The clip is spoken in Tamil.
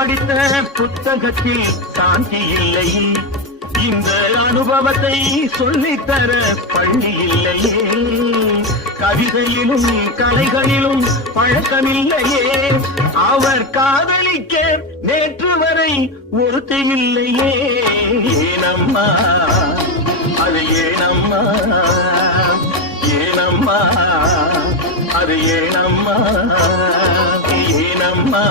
படித்த புத்தகத்தில் சாந்தி இல்லை, இந்த அனுபவத்தை சொல்லித்தர பள்ளி இல்லையே. கவிதையிலும் கலைகளிலும் பழக்கமில்லையே, அவர் காதலிக்க நேற்று வரை ஒருத்தி இல்லையே. ஏனம்மா அது ஏனம்மா, ஏனம்மா அது ஏனம்மா, ஏனம்மா